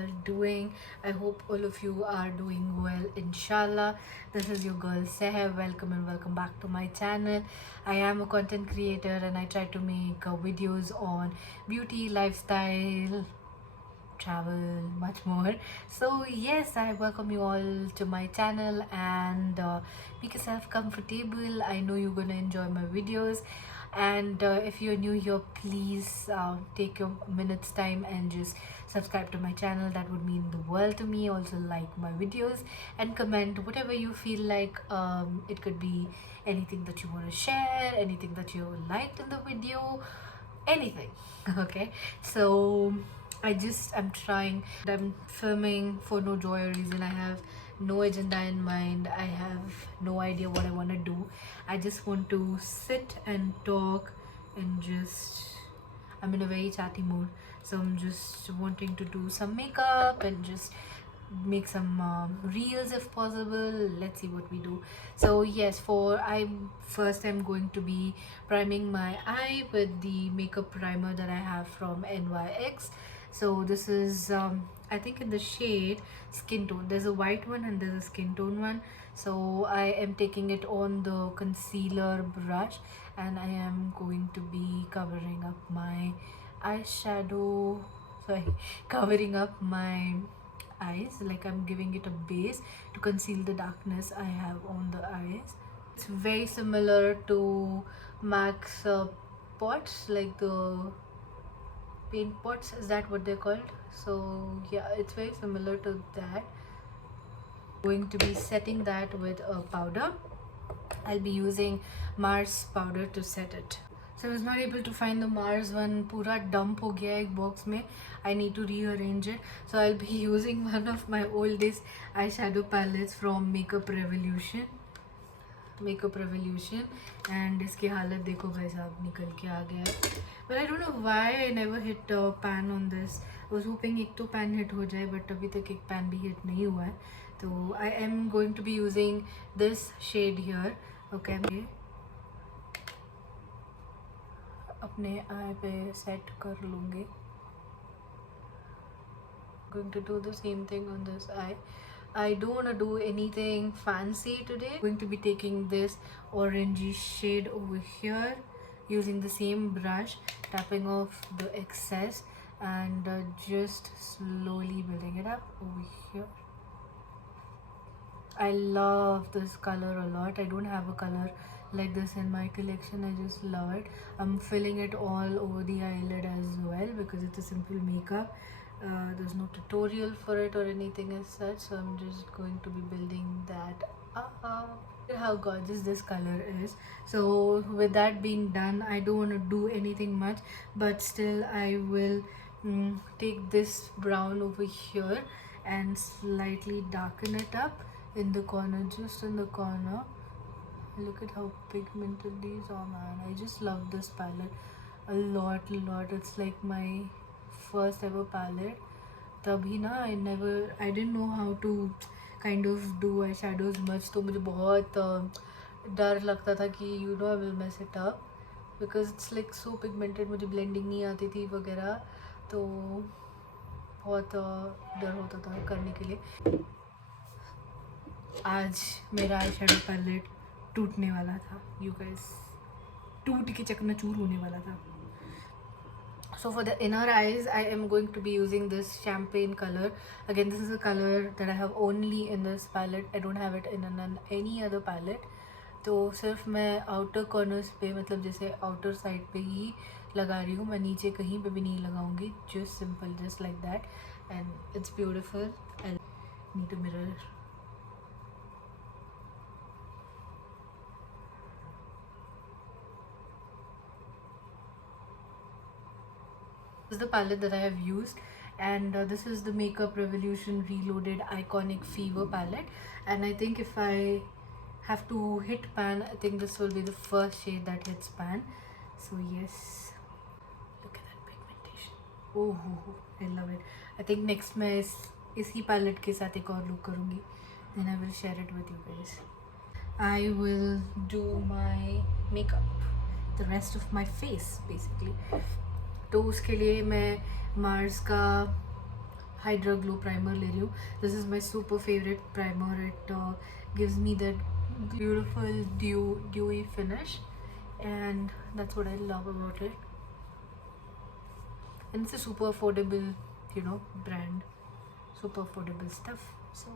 all doing. I hope all of you are doing well, inshallah. This is your girl Saher. Welcome and welcome back to my channel. I am a content creator and I try to make videos on beauty, lifestyle, travel, much more. So yes, I welcome you all to my channel, and make yourself comfortable. I know you're gonna enjoy my videos, and if you're new here, please take your minutes time and just subscribe to my channel. That would mean the world to me. Also like my videos and comment whatever you feel like. It could be anything that you want to share, anything that you liked in the video, anything. Okay, so I'm trying. I'm filming for no joy or reason. I have no agenda in mind. I have no idea what I want to do. I just want to sit and talk and just, I'm in a very chatty mood. So I'm just wanting to do some makeup and just make some reels if possible. Let's see what we do. So yes, I'm going to be priming my eye with the makeup primer that I have from NYX. So this is I think in the shade skin tone. There's a white one and there's a skin tone one. So I am taking it on the concealer brush, and I am going to be covering up my eyeshadow, sorry, covering up my eyes, like I'm giving it a base to conceal the darkness I have on the eyes. It's very similar to MAC's pots, like the paint pots, is that what they're called? So yeah, it's very similar to that. Going to be setting that with a powder. I'll be using Mars powder to set it. So I was not able to find the Mars one. पूरा dump हो गया एक box में. I need to rearrange it. So I'll be using one of my oldest eyeshadow palettes from Makeup Revolution, and इसकी हालत देखो भाई साहब, निकल के आ गया है. But I don't know why I never hit pan on this. I was hoping एक तो pan hit हो जाए, but अभी तक एक pan भी hit नहीं हुआ है. तो I am going to be using this shade here. Okay, अपने आई पे सेट कर लूँगी. Going to do the same thing on this eye. I don't want to do anything fancy today. Going to be taking this orangey shade over here, using the same brush, tapping off the excess and just slowly building it up over here. I love this color a lot. I don't have a color like this in my collection. I just love it. I'm filling it all over the eyelid as well because it's a simple makeup. There's no tutorial for it or anything as such, so I'm just going to be building that up. How gorgeous this color is. So with that being done, I don't want to do anything much, but still I will take this brown over here and slightly darken it up in the corner, just in the corner. Look at how pigmented these are, man. I just love this palette a lot. It's like my first ever palette. तभी ना I didn't know how to kind of do eyeshadows much, तो मुझे बहुत डर लगता था कि I will mess it up because it's like so pigmented. मुझे blending नहीं आती थी वगैरह, तो बहुत डर होता था करने के लिए. आज मेरा eyeshadow palette टूटने वाला था, you guys. टूट के चकनाचूर होने वाला था. So for the inner eyes, I am going to be using this champagne color. Again, this is a color that I have only in this palette. I don't have it in any other palette. तो सिर्फ मैं outer corners पे, मतलब जैसे outer side पे ही लगा रही हूँ. मैं नीचे कहीं पे भी नहीं लगाऊंगी. Just simple, just like that, and it's beautiful. I need a mirror. This is the palette that I have used, and this is the Makeup Revolution Reloaded Iconic Fever palette, and I think if I have to hit pan, I think this will be the first shade that hits pan. So yes, look at that pigmentation. Oh, I love it. I think next मैं इसी palette के साथ एक और look करूँगी, then I will share it with you guys. I will do my makeup, the rest of my face basically. तो उसके लिए मैं मार्स का Hydra Glow Primer ले रही हूँ. This is my super favorite primer. It gives me that beautiful dewy finish, and that's what I love about it. And it's a super affordable, brand. Super affordable stuff. So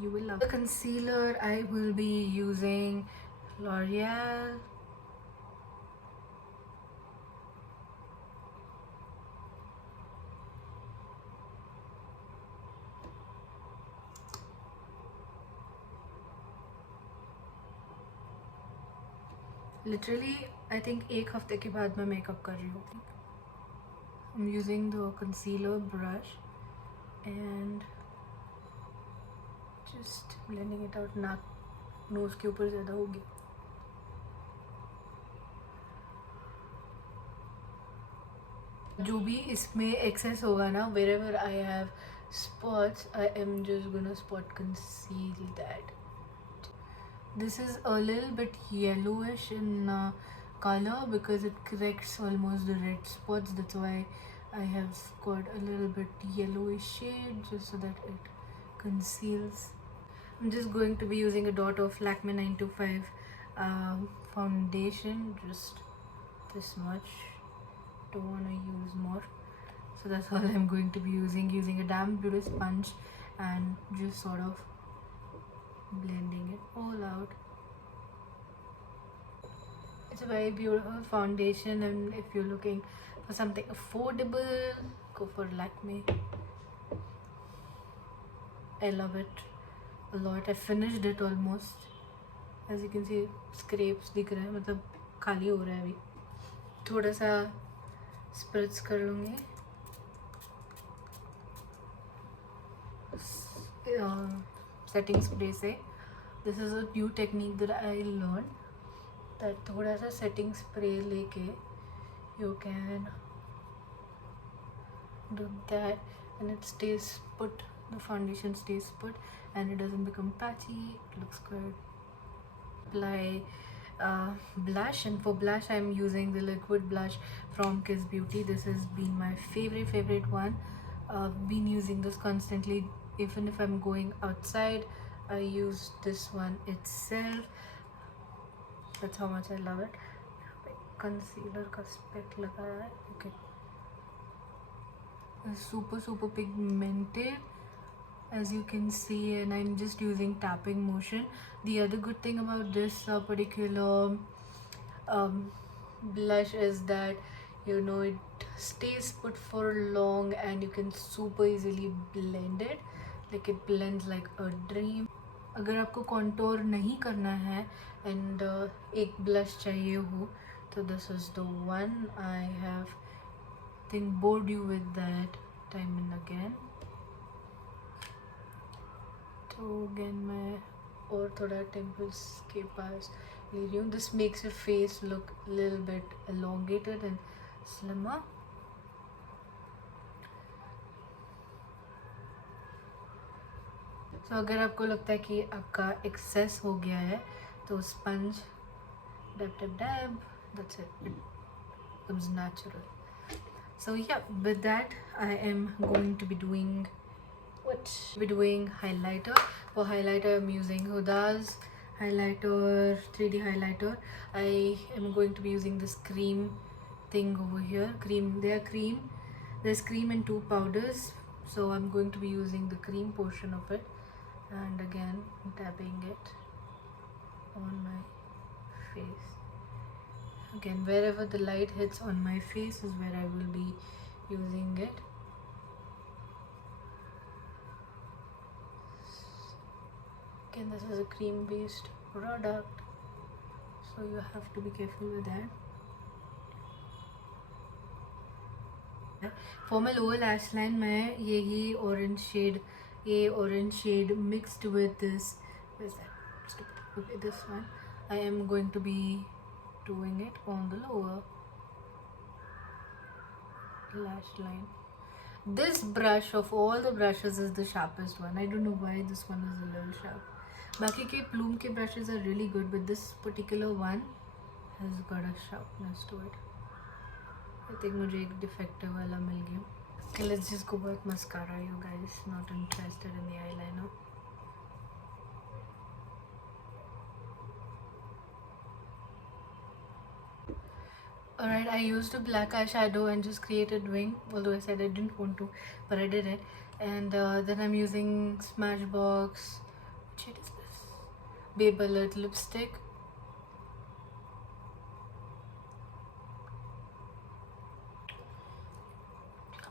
you will love. The concealer I will be using L'Oreal. Literally, I think एक हफ्ते के बाद मैं makeup कर रही हूँ. I'm using the concealer brush and just blending it out. नाक knows के ऊपर ज़्यादा हो गया. जो भी इसमें excess होगा ना, wherever I have spots, I am just gonna spot conceal that. This is a little bit yellowish in color because it corrects almost the red spots. That's why I have got a little bit yellowish shade just so that it conceals. I'm just going to be using a dot of Lakme 925 foundation, just this much. Don't want to use more, so that's all I'm going to be using a damp beauty sponge and just sort of blending it all out. It's a very beautiful foundation, and if you're looking for something affordable, go for Lakme. I love it a lot. I finished it almost. As you can see, scrapes दिख रहे हैं, मतलब खाली हो रहा है अभी. थोड़ा सा स्प्रिट्स कर लूँगी. Setting spray से. This is a new technique that I learned. That थोड़ा सा setting spray लेके you can do that, and it stays put. The foundation stays put, and it doesn't become patchy. It looks good. Apply blush, and for blush I'm using the liquid blush from Kiss Beauty. This has been my favorite one. Been using this constantly. Even if I'm going outside, I use this one itself. That's how much I love it. Concealer का speck लगाया है. Okay. It's super pigmented, as you can see, and I'm just using tapping motion. The other good thing about this particular blush is that it stays put for long, and you can super easily blend it. Like it blends like a dream. अगर आपको contour नहीं करना है and एक blush चाहिए हो, तो this is the one. I have bored you with that time and again. तो again मैं और थोड़ा temples के पास ले रही हूँ. This makes your face look a little bit elongated and slimmer. So अगर आपको लगता है कि आपका excess हो गया है, तो sponge dab, that's it. It comes natural. So yeah, with that I am going to be doing highlighter. For highlighter I'm using Huda's highlighter, 3D highlighter. I am going to be using this cream thing over here. There's cream and 2 powders, so I'm going to be using the cream portion of it, and again dabbing it on my face. Again, wherever the light hits on my face is where I will be using it. Again, this is a cream based product, so you have to be careful with that. For my lower lash line, मैं ये orange shade mixed with this, where's that? Okay, this one. I am going to be doing it on the lower lash line. This brush of all the brushes is the sharpest one. I don't know why this one is a little sharp. बाकी के plume के brushes are really good, but this particular one has got a sharpness to it. I think मुझे एक defective वाला मिल गया. Okay, let's just go with mascara, you guys. Not interested in the eyeliner. Alright, I used a black eyeshadow and just created wing, although I said I didn't want to, but I did it. And then I'm using Smashbox. What shade is this? Babe Alert lipstick.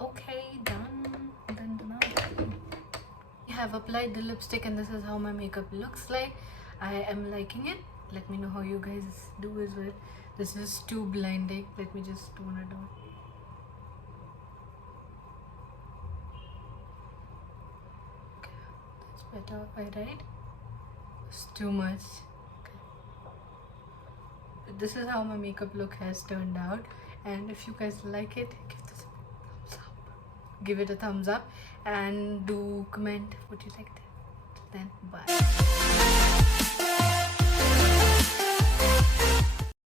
Okay, done. Done. I have applied the lipstick and this is how my makeup looks like. I am liking it. Let me know how you guys do as well. This is too blinding. Let me just tone it down. Okay, that's better. Right? It's too much. Okay. This is how my makeup look has turned out. And if you guys like it, give this a thumbs up. Give it a thumbs up and do comment what you liked. Then bye.